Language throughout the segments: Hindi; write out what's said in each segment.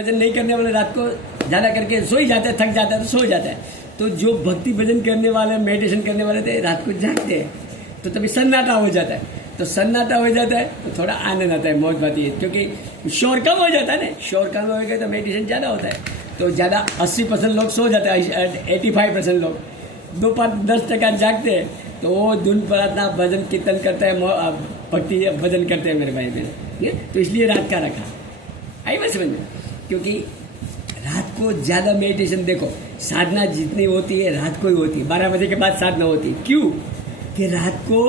भजन नहीं करने वाले रात को ज़्यादा करके सो ही जाता है, थक जाता है तो सो जाता है। तो जो भक्ति भजन करने वाले, मेडिटेशन करने वाले थे, रात को जागते हैं तो तभी सन्नाटा हो जाता है। तो सन्नाटा हो जाता है तो थोड़ा आनंद आता है, मौज बात ये, क्योंकि शोर कम हो जाता है ना। शोर कम होगा तो मेडिटेशन ज़्यादा होता है। तो ज़्यादा 80% लोग सो जाते हैं, 85% लोग 2-5-10% जागते हैं। तो वो दिन पर अपना भजन कीर्तन करते हैं, भक्ति भजन करते हैं मेरे भाई बहन। तो इसलिए रात का रखा। आई बात समझ में? क्योंकि रात को ज़्यादा मेडिटेशन, देखो साधना जितनी होती है रात को ही होती है, 12 बजे के बाद साधना होती है। क्यों? कि रात को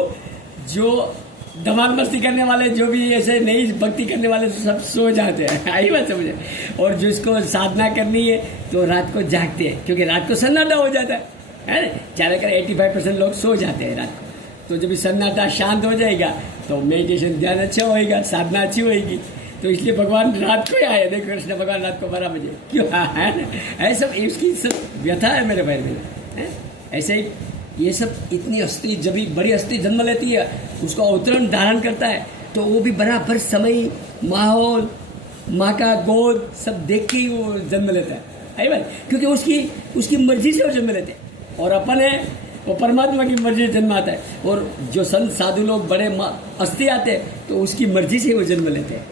जो धमाल मस्ती करने वाले, जो भी ऐसे नई भक्ति करने वाले सब सो जाते हैं। आई बात समझे? और जिसको साधना करनी है तो रात को जागते हैं, क्योंकि रात को सन्नाटा हो जाता है ना। ज़्यादातर 85% लोग सो जाते हैं रात को। तो जब सन्नाटा शांत हो जाएगा तो मेडिटेशन ध्यान अच्छा होएगा, साधना अच्छी होएगी। तो इसलिए भगवान रात को ही आए। देखो कृष्ण भगवान रात को 12 बजे क्यों है ना? ऐसा इसकी सब व्यथा है मेरे भाई में। ऐसे ही ये सब इतनी हस्ती, जब भी बड़ी हस्ती जन्म लेती है, उसको अवतरण धारण करता है तो वो भी बराबर समय, माहौल, माँ का गोद सब देख के ही वो जन्म लेता है। आई बात? क्योंकि उसकी मर्जी से वो जन्म लेते हैं। और अपन है वो परमात्मा की मर्जी से जन्म आता है। और जो संत साधु लोग बड़े हस्ती आते हैं तो उसकी मर्जी से वो जन्म लेते हैं।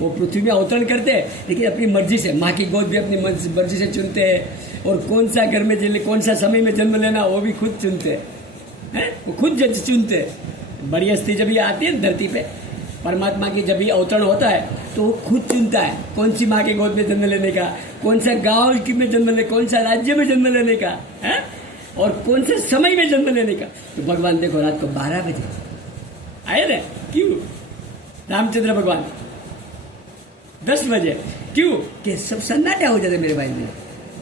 वो पृथ्वी में अवतरण करते हैं, लेकिन अपनी मर्जी से। माँ की गोद भी अपनी मर्जी से चुनते हैं। और कौन सा घर में कौन सा समय में जन्म लेना वो भी खुद चुनते हैं। वो खुद चुनते हैं। बड़ी हस्ती जब ये आती है धरती पे, परमात्मा की जब ये अवतरण होता है तो वो खुद चुनता है कौन सी माँ की गोद में जन्म लेने का, कौन सा गाँव में जन्म लेने, कौन सा राज्य में जन्म लेने का है, और कौन से समय में जन्म लेने का। तो भगवान देखो रात को 12 बजे आए ना। क्यों? रामचंद्र भगवान 10 बजे। क्यों? कि सब सन्नाटा हो जाता है मेरे भाई में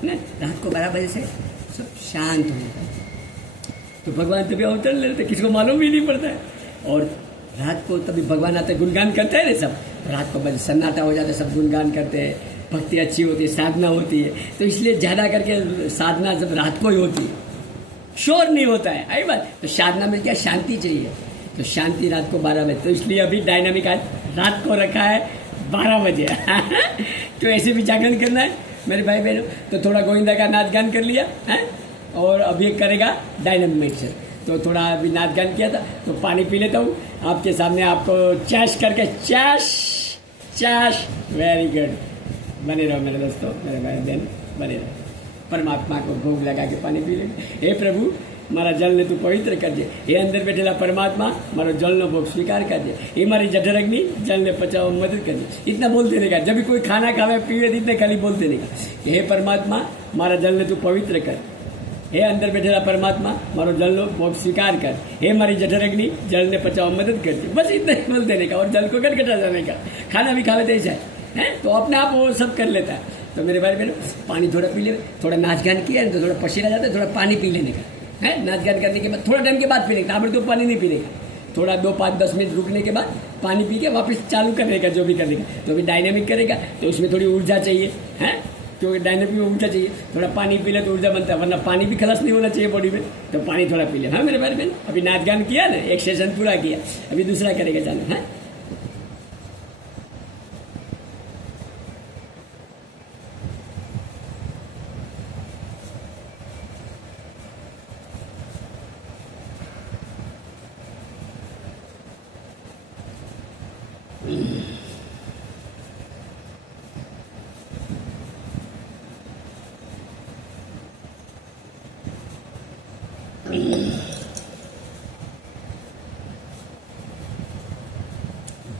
ना। रात को 12 बजे से सब शांत हो जाता है। तो भगवान तभी अवतरण लेते, किसी को मालूम भी नहीं पड़ता है। और रात को तभी भगवान आते, गुणगान करते हैं ना सब। रात को बजे सन्नाटा हो जाता है, सब गुणगान करते हैं, भक्ति अच्छी होती है, साधना होती है। तो इसलिए ज़्यादा करके साधना जब रात को ही होती है, शोर नहीं होता है। आई बात? तो साधना में क्या शांति चाहिए, तो शांति रात को 12 बजे। तो इसलिए अभी डायनामिक आज रात को रखा है 12 बजे। तो ऐसे भी जागरण करना है मेरे भाई बहनों। तो थोड़ा गोविंदा का नाच गान कर लिया है, और अभी करेगा डायनामिक मेडिटेशन। तो थोड़ा अभी नाच गान किया था तो पानी पी लेता हूँ आपके सामने, आपको चैश करके। चैश वेरी गुड। बने रहो मेरे दोस्तों, मेरे भाई बहन, बने रहो। परमात्मा को भोग लगा के पानी पी लेंगे। हे प्रभु मारा जल ने तू पवित्र कर दे। हे अंदर बैठेला परमात्मा मारो जल नो भोग स्वीकार कर दे। हे मारी जठर अग्नि जल ने पचाओ मदद कर दे। इतना बोल देने का, जब भी कोई खाना खावे पीवे इतने खाली बोल देने का, हे परमात्मा मारा जल ने तू पवित्र कर। हे अंदर बैठेला परमात्मा मारो जल नो भोग स्वीकार कर। हे मारी जठर अग्नि जल ने पचाओ मदद कर दे। बस इतना ही बोल देने का और जल को गटगटा जाने का। खाना भी खा लेते हैं तो अपने आप वो सब कर लेता है। तो मेरे भाई बहनों पानी थोड़ा पी ले। थोड़ा नाच गान किया तो थोड़ा पसीना जाता है, थोड़ा पानी पी लेने का है। नाच गान करने के बाद थोड़ा टाइम के बाद पीने का, तो पानी नहीं पीने का। थोड़ा 2-5-10 मिनट रुकने के बाद पानी पी के वापस चालू करने का, जो भी करने का। तो अभी डायनेमिक करेगा तो उसमें थोड़ी ऊर्जा चाहिए है, क्योंकि डायनेमिक में ऊर्जा चाहिए। थोड़ा पानी पी ले तो ऊर्जा बनता है, वरना पानी भी खलास नहीं होना चाहिए बॉडी में। तो पानी थोड़ा पी ले। हाँ मेरे भाई बहन, अभी नाच गान किया ना, एक सेशन पूरा किया, अभी दूसरा करेगा जाना है।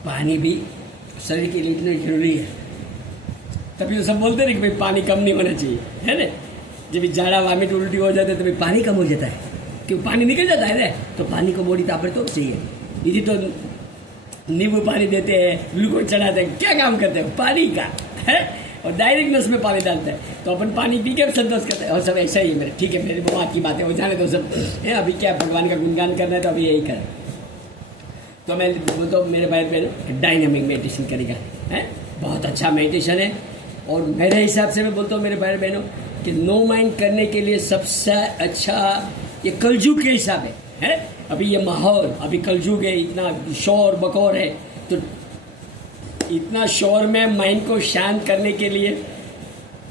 पानी भी शरीर के लिए इतना जरूरी है। तभी तो सब बोलते हैं कि भाई पानी कम नहीं होना चाहिए, है ना। जब जाड़ा वामिट उल्टी हो जाता है तो भाई पानी कम हो जाता है, क्यों? पानी निकल जाता है ना। तो पानी को बॉडी तापर तो चाहिए। यदि तो नींबू पानी देते हैं, ग्लूकोज चढ़ाते हैं, क्या काम करते हैं? पानी का है। और डायरेक्ट नस में पानी डालते हैं, तो अपन पानी पी के संतोष करते हैं। और सब ऐसा ही है मेरे, ठीक है मेरे बात की बात है, वो जाने तो सब है। अभी क्या भगवान का गुणगान करना है तो अभी यही करें। तो मैं बोलता हूँ मेरे भाई बहनों डायनामिक मेडिटेशन करेगा है, बहुत अच्छा मेडिटेशन है। और मेरे हिसाब से मैं बोलता हूँ मेरे भाई बहनों कि नो माइंड करने के लिए सबसे अच्छा ये कलयुग के हिसाब है। अभी ये माहौल, अभी कलयुग है, इतना शोर बकोर है, तो इतना शोर में माइंड को शांत करने के लिए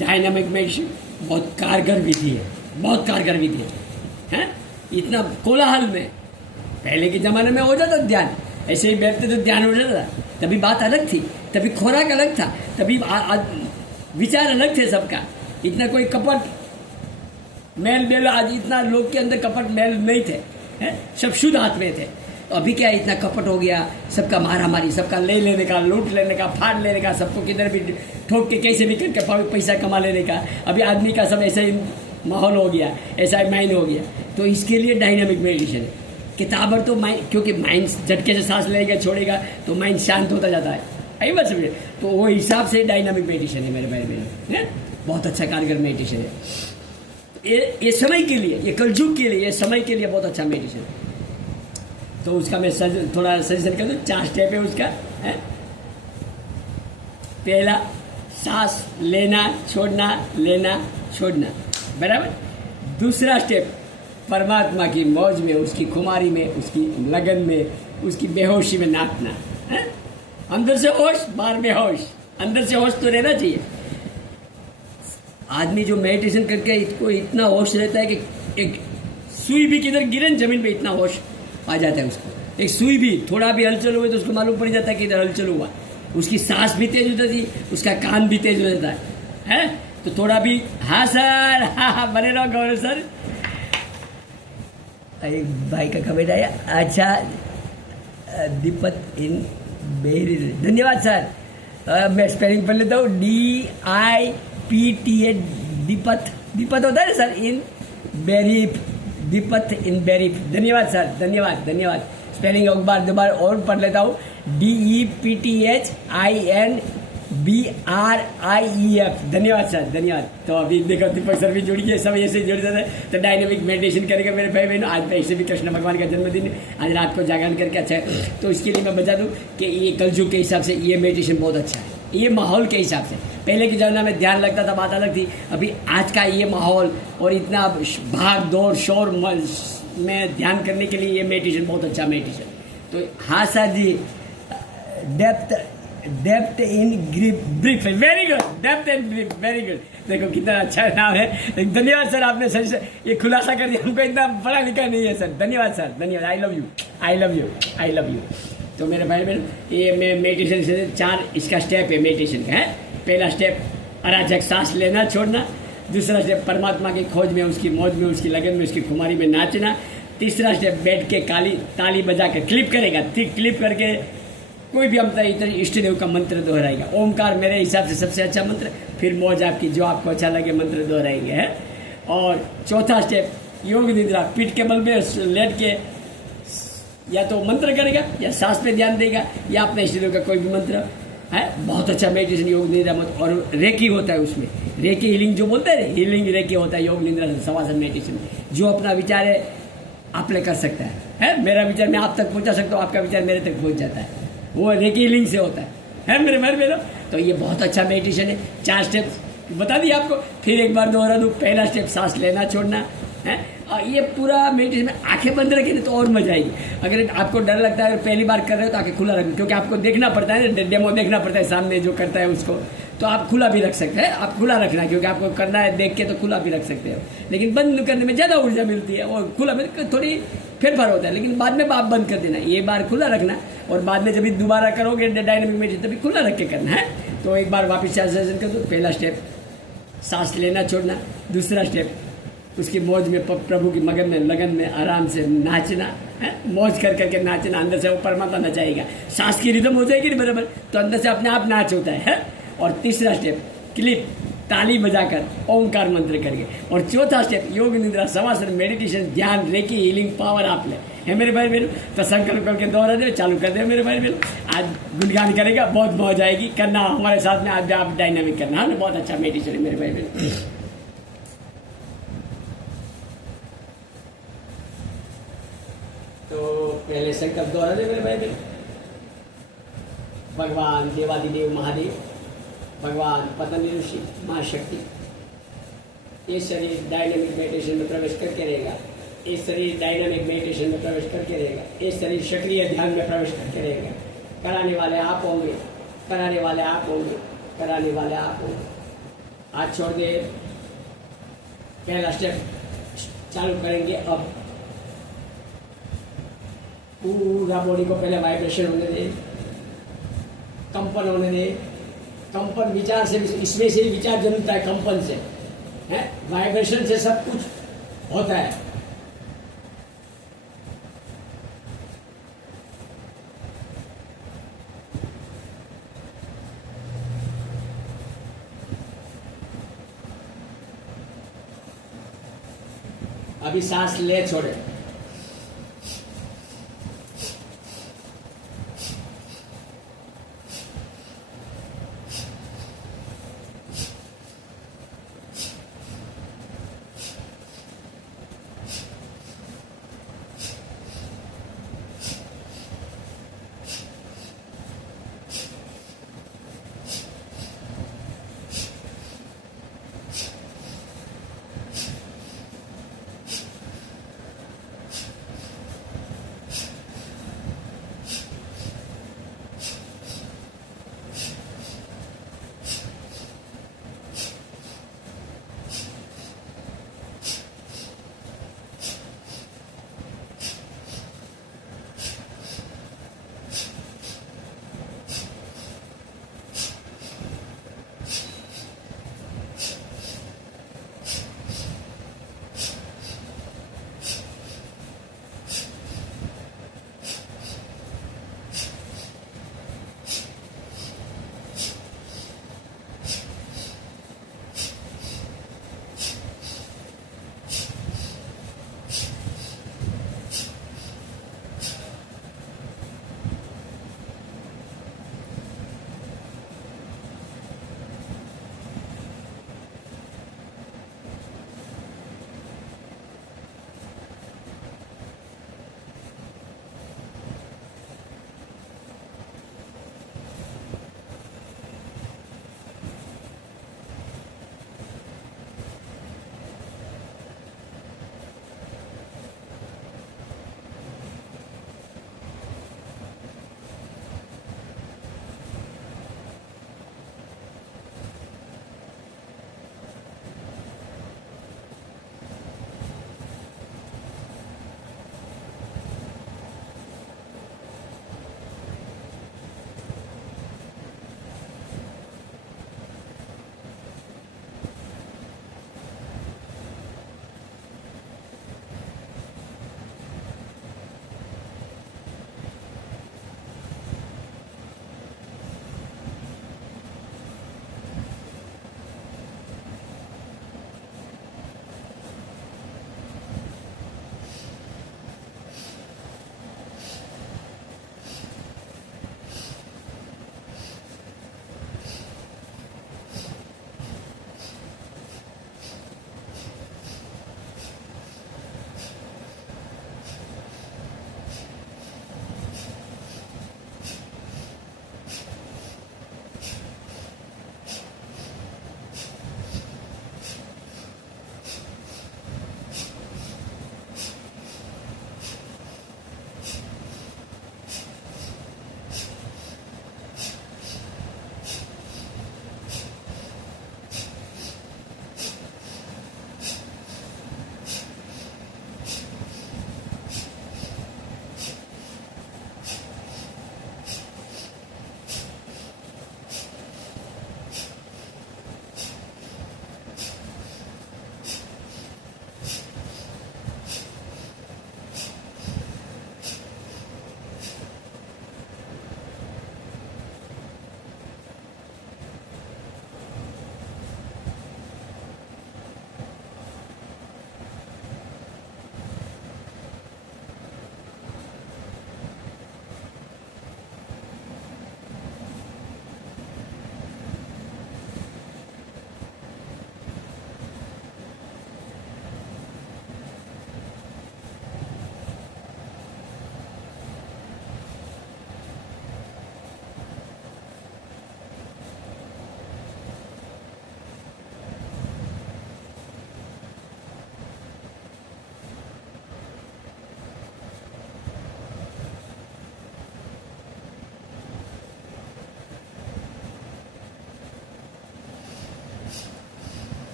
डायनामिक मेडिटेशन बहुत कारगर विधि है, बहुत कारगर विधि है। इतना कोलाहल में पहले के ज़माने में हो जाता ध्यान, ऐसे ही बैठते तो ध्यान हो जाता था, तभी बात अलग थी, तभी खुराक अलग था, तभी विचार अलग थे सबका। इतना कोई कपट मैल बेल, आज इतना लोग के अंदर कपट मैल नहीं थे, है? सब शुद्ध हाथ में थे। तो अभी क्या इतना कपट हो गया, सबका मारा मारी, सबका ले लेने का, लूट लेने का, फाड़ लेने का, सबको किधर भी ठोक के कैसे भी करके पैसा कमा लेने का। अभी आदमी का सब ऐसा ही माहौल हो गया, ऐसा ही माइंड हो गया। तो इसके लिए डायनामिक मेडिटेशन है। किताबर तो माइंड, क्योंकि माइंड झटके से सांस लेगा छोड़ेगा तो माइंड शांत होता जाता है, आई बात समझे। तो वो हिसाब से डायनामिक मेडिटेशन है मेरे भाई बहन, है बहुत अच्छा कारगर मेडिटेशन है। ये समय के लिए, ये कलयुग के लिए, ये समय के लिए बहुत अच्छा मेडिटेशन है। तो उसका मैं थोड़ा सजेशन कर दूँ, 4 स्टेप है उसका, है? पहला सांस लेना छोड़ना, लेना छोड़ना, बराबर। दूसरा स्टेप परमात्मा की मौज में, उसकी खुमारी में, उसकी लगन में, उसकी बेहोशी में नाचना, है? अंदर से होश, बाहर बेहोश, अंदर से होश तो रहना चाहिए। आदमी जो मेडिटेशन करके इसको इतना होश रहता है कि एक सुई भी किधर गिरे जमीन पे इतना होश आ जाता है उसको। एक सुई भी थोड़ा भी हलचल हुए तो उसको मालूम पड़ जाता है कि इधर हलचल हुआ। उसकी सांस भी तेज हो जाती, उसका कान भी तेज हो जाता है? तो थोड़ा भी, हाँ सर, हाँ बने रहो गौरव सर। एक भाई का कमेंट आया, अच्छा दीपत इन बेरी, धन्यवाद सर। मैं स्पेलिंग पढ़ लेता हूँ, DIPTA, दीपत, दीपत होता है ना सर, इन बेरीफ, दीपत इन बेरीफ। धन्यवाद सर, धन्यवाद धन्यवाद। स्पेलिंग एक बार दोबारा और पढ़ लेता हूँ, DEPTHINBRIEF। धन्यवाद सर, धन्यवाद। तो अभी देखो दीपक सर भी जुड़ गए, सब ऐसे जुड़ जाते हैं। तो डायनेमिक मेडिटेशन करेगा मेरे भाई बहनों। आज ऐसे भी कृष्ण भगवान का जन्मदिन है, आज रात को जागरण करके अच्छा है। तो इसके लिए मैं बता दूं कि ये कलयुग के हिसाब से ये मेडिटेशन बहुत अच्छा है, ये माहौल के हिसाब से। पहले के ज़माने में ध्यान लगता था, बात अलग थी। अभी आज का ये माहौल और इतना भाग दौड़ शोर में ध्यान करने के लिए ये मेडिटेशन बहुत अच्छा मेडिटेशन। तो हाँ sir ji, depth in brief, very good, depth and brief, very good. देखो कितना अच्छा नाम है, धन्यवाद सर, आपने सर ये खुलासा कर दिया, हमको इतना पढ़ा लिखा नहीं है सर। धन्यवाद सर, धन्यवाद। I love you, I love you, I love you. तो मेरे भाई बहन, ये मेडिटेशन से 4 इसका स्टेप है मेडिटेशन का, है? पहला स्टेप अराजक सांस लेना छोड़ना, दूसरा स्टेप परमात्मा की खोज में, उसकी मौज में, उसकी लगन में, उसकी खुमारी में नाचना, तीसरा स्टेप बैठ के ताली बजा के क्लिप करेगा, क्लिप करके कोई भी अपना इष्ट देव का मंत्र दोहराएगा। ओमकार मेरे हिसाब से सबसे अच्छा मंत्र, फिर मौज आपकी, जो आपको अच्छा लगे मंत्र दोहराएंगे, है? और चौथा स्टेप योग निद्रा, पीठ के बल में लेट के या तो मंत्र करेगा या सांस पे ध्यान देगा या अपने इष्ट देव का कोई भी मंत्र, है? बहुत अच्छा मेडिटेशन योग निद्रा मंत्र। और रेकी होता है उसमें, रेकी हीलिंग जो बोलते हैं, हीलिंग रेकी होता है योग निद्रा शवासन मेडिटेशन। जो अपना विचार है आप ले कर सकता है? मेरा विचार मैं आप तक पहुंचा सकता हूँ, आपका विचार मेरे तक पहुंच जाता है, वो रेकी हीलिंग से होता है मेरे भाई बहनों। तो ये बहुत अच्छा मेडिटेशन है। 4 स्टेप बता दिए आपको, फिर एक बार दोहरा दूँ। पहला स्टेप सांस लेना छोड़ना, है? और ये पूरा मेडिटेशन में आंखें बंद रखें तो और मजा आएगी। अगर आपको डर लगता है, अगर पहली बार कर रहे हो तो आंखें खुला रखें, क्योंकि आपको देखना पड़ता है ना, डेमो देखना पड़ता है सामने जो करता है उसको। तो आप खुला भी रख सकते हैं, आप खुला रखना, क्योंकि आपको करना है देख के, तो खुला भी रख सकते हो। लेकिन बंद करने में ज़्यादा ऊर्जा मिलती है, और खुला में थोड़ी फेरफार होता है। लेकिन बाद में आप बंद कर देना, ये बार खुला रखना, और बाद में जब दोबारा करोगे डायनामिक मेडिटेशन तभी खुला रख के करना है। तो एक बार वापस से सजेशन कर दो। पहला स्टेप सांस लेना छोड़ना, दूसरा स्टेप उसकी मौज में, प्रभु की मगन में, लगन में आराम से नाचना, है? मौज कर करके नाचना, अंदर से वो परमात्मा नचाएगा, सांस की रिदम हो जाएगी बराबर, तो अंदर से अपने आप नाच होता है? और तीसरा स्टेप क्लिप, ताली बजाकर ओमकार मंत्र करके। और चौथा स्टेप योग निद्रा शवासन मेडिटेशन ध्यान रेकी हीलिंग पावर आप ले, है मेरे भाई बहनों। तो संकल्प करके दोहरा दे, चालू कर दे मेरे भाई बहनों। आज गुणगान करेगा, बहुत मौज आएगी, करना हमारे साथ में। आज आप डायनामिक करना, है ना? बहुत अच्छा मेडिटेशन है मेरे भाई बहनों। तो पहले संकल्प दोहरा दे मेरे भाई बहन। भगवान देवादिदेव महादेव, भगवान पतंजलि ऋषि, माँ शक्ति, ये शरीर डायनामिक मेडिटेशन में प्रवेश करके रहेगा, ये शरीर डायनामिक मेडिटेशन में प्रवेश करके रहेगा, ये शरीर सक्रिय ध्यान में प्रवेश करके रहेगा। कराने वाले आप होंगे, कराने वाले आप होंगे, कराने वाले आप होंगे। हाथ छोड़ दे, पहला स्टेप चालू करेंगे। अब पूरा बॉडी को पहले वाइब्रेशन होने दे, कंपन होने दे। कंपन विचार से, इसमें से विचार जन्मता है, कंपन से है, वाइब्रेशन से सब कुछ होता है। अभी सांस ले, छोड़े।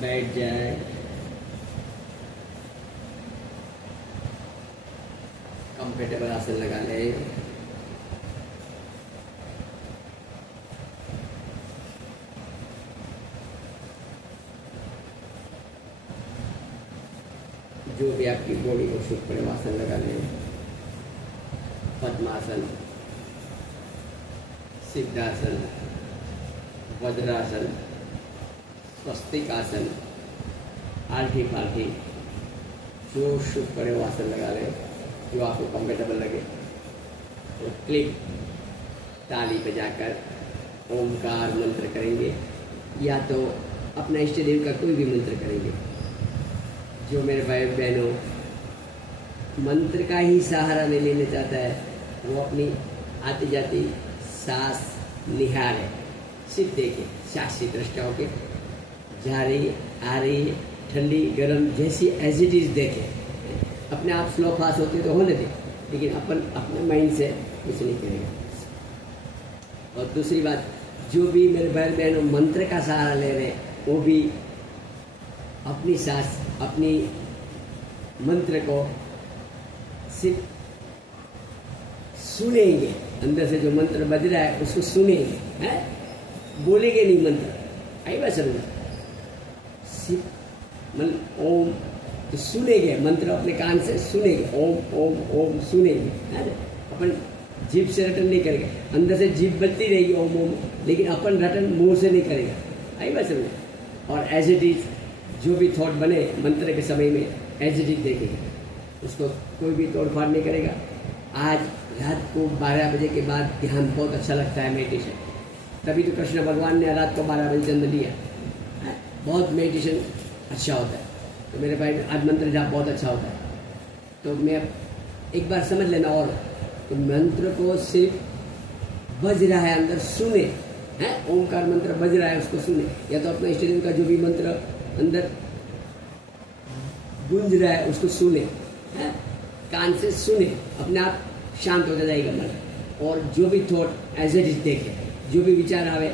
बैठ जाए, कंफर्टेबल आसन लगा ले। जो भी आपकी बॉडी को सूट करे आसन लगा ले। पद्मासन, सिद्धासन, वज्रासन, स्वस्तिक आसन, आल्टी पाल्टी, जो सूट करे वो आसन लगा ले, जो आपको कंफर्टेबल लगे। और क्लिक ताली बजाकर ओमकार मंत्र करेंगे, या तो अपना इष्ट देव का कोई भी मंत्र करेंगे। जो मेरे भाई बहनों मंत्र का ही सहारा नहीं लेना चाहता है, वो अपनी आती जाती सांस निहारे, सिर्फ देखे, साक्षी दृष्टा होके जा रही है, आ रही है, ठंडी गर्म जैसी एज इट इज देखे। अपने आप स्लो फास्ट होते तो होने दे, लेकिन अपन अपने माइंड से कुछ नहीं करेगा। और दूसरी बात, जो भी मेरे भाई बहनों मंत्र का सहारा ले रहे हैं, वो भी अपनी सांस, अपनी मंत्र को सिर्फ सुनेंगे। अंदर से जो मंत्र बज रहा है उसको सुनेंगे, हैं? बोलेंगे नहीं मंत्र। आई बात समझ? सिर्फ ओम तो सुनेंगे, मंत्र अपने कान से सुनेंगे, ओम ओम ओम सुनेंगे, है ना? अपन जीभ से रटन नहीं करेंगे, अंदर से जीभ बजती रहेगी ओम ओम, लेकिन अपन रटन मुंह से नहीं करेगा। आई बात समझ? और एज इट इज जो भी थॉट बने मंत्र के समय में एज इट इज देखेंगे, उसको कोई भी तोड़ फाड़ नहीं करेगा। आज रात को 12 बजे के बाद ध्यान बहुत अच्छा लगता है, मेडिटेशन। तभी तो कृष्ण भगवान ने रात को 12 बजे जन्म लिया। बहुत मेडिटेशन अच्छा होता है। तो मेरे भाई आज मंत्र जाप बहुत अच्छा होता है। तो मैं एक बार समझ लेना, और तो मंत्र को सिर्फ बज रहा है अंदर सुने, हैं? ओमकार मंत्र बज रहा है उसको सुने, या तो अपना इष्ट देव का जो भी मंत्र अंदर गूंज रहा है उसको सुने, हैं? कान से सुने, अपने आप शांत हो जाएगा मन। और जो भी थॉट एज इट इज देखे, जो भी विचार आवे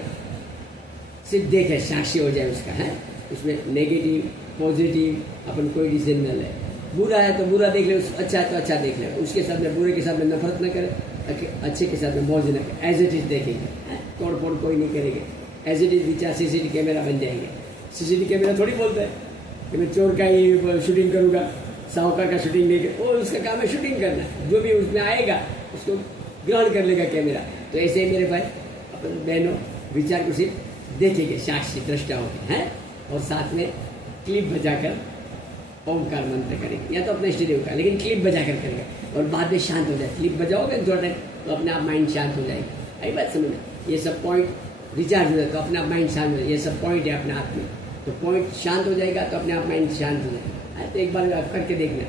सिर्फ देखे, साक्षी हो जाए उसका, है? उसमें नेगेटिव पॉजिटिव अपन कोई डिसीजन न ले। बुरा है तो बुरा देख ले, अच्छा है तो अच्छा देख ले, उसके साथ में बुरे के साथ में नफरत न करे, अच्छे के साथ में मौज न करे, एज इट इज देखेंगे, तोड़ फोड़ कोई नहीं करेंगे। एज इट इज विचार सीसीटीवी कैमरा बन जाएंगे। सीसीटीवी कैमरा थोड़ी बोलते हैं कि मैं चोर का ही शूटिंग करूंगा, साहूकार का शूटिंग नहीं कर, वो उसका काम है शूटिंग करना, जो भी उसमें आएगा उसको ग्रहण कर लेगा कैमरा। तो ऐसे ही मेरे भाई अपन बहनों विचार को सिर्फ देखेंगे, साक्षी दृष्टा होगी, हैं? और साथ में क्लिप बजाकर ओमकार मंत्र करेंगे, या तो अपने इष्ट देव का, लेकिन क्लिप बजाकर करेंगे। और बाद में शांत हो जाए, क्लिप बजाओगे थोड़ा टाइम तो अपने आप माइंड शांत हो जाएगी। आई बात समझ? ये सब पॉइंट रिचार्ज हो जाए तो अपने आप माइंड शांत हो जाए। ये सब पॉइंट है अपने आप में, तो पॉइंट शांत हो जाएगा तो अपने आप माइंड शांत हो जाएगा। तो एक बार आप करके देखना,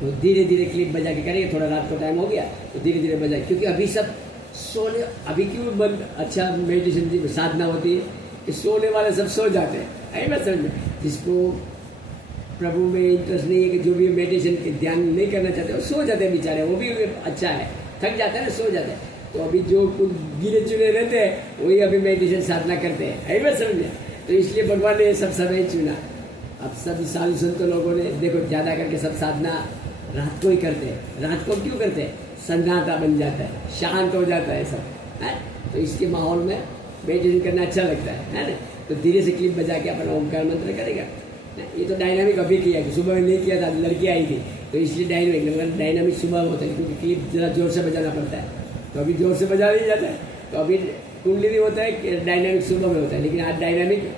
तो धीरे धीरे क्लिप बजा के करेंगे। थोड़ा रात को टाइम हो गया तो धीरे धीरे बजाए, क्योंकि अभी सब सोने, अभी क्यों बंद अच्छा मेडिटेशन की साधना होती है कि सोने वाले सब सो जाते हैं। आई बात समझ? जिसको प्रभु में इंटरेस्ट नहीं है, कि जो भी मेडिटेशन के ध्यान नहीं करना चाहते वो सो जाते हैं बेचारे, वो भी अच्छा है, थक जाता है ना, सो जाते हैं। तो अभी जो कुछ गिरे चुने रहते हैं वही अभी मेडिटेशन साधना करते हैं। आई बात समझे? तो इसलिए भगवान ने सब समय चुना। अब सभी साधु संतों लोगों ने देखो ज्यादा करके सब साधना रात को ही करते हैं। रात को क्यों करते हैं? सन्नाटा बन जाता है, शांत हो जाता है सब, है? तो इसके माहौल में मेडिटेशन करना अच्छा लगता है ना? तो धीरे से क्लिप बजा के अपना ओमकार मंत्र करेगा। ये तो डायनामिक अभी किया, कि सुबह में नहीं किया था, लड़की आई थी तो इसलिए डायनामिक सुबह होता है, क्योंकि क्लिप जरा जोर से बजाना पड़ता है। तो अभी जोर से बजा नहीं जाता है, तो अभी कुंडली नहीं होता है कि डायनामिक सुबह में होता है, लेकिन आज डायनामिक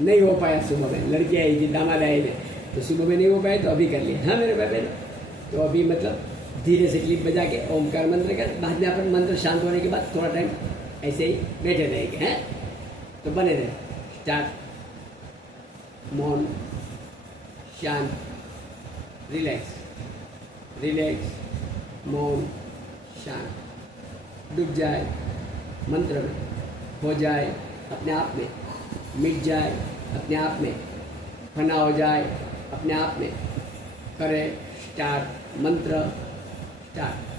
नहीं हो पाया। सुबह में लड़की आई थी, दामाद आए थे, तो सुबह में नहीं हो पाए तो अभी कर लिया। हाँ मेरे भाई, तो अभी मतलब धीरे से क्लिप बजा के ओमकार मंत्र कर, बाद में अपन मंत्र शांत होने के बाद थोड़ा टाइम ऐसे ही बैठे रहेंगे, हैं? तो बने रहे। स्टार्ट। मौन, शांत, रिलैक्स, रिलैक्स, मौन, शांत। डूब जाए मंत्र में, हो जाए अपने आप में, मिट जाए अपने आप में, फना हो जाए अपने आप में। करे स्टार्ट, मंत्र स्टार्ट।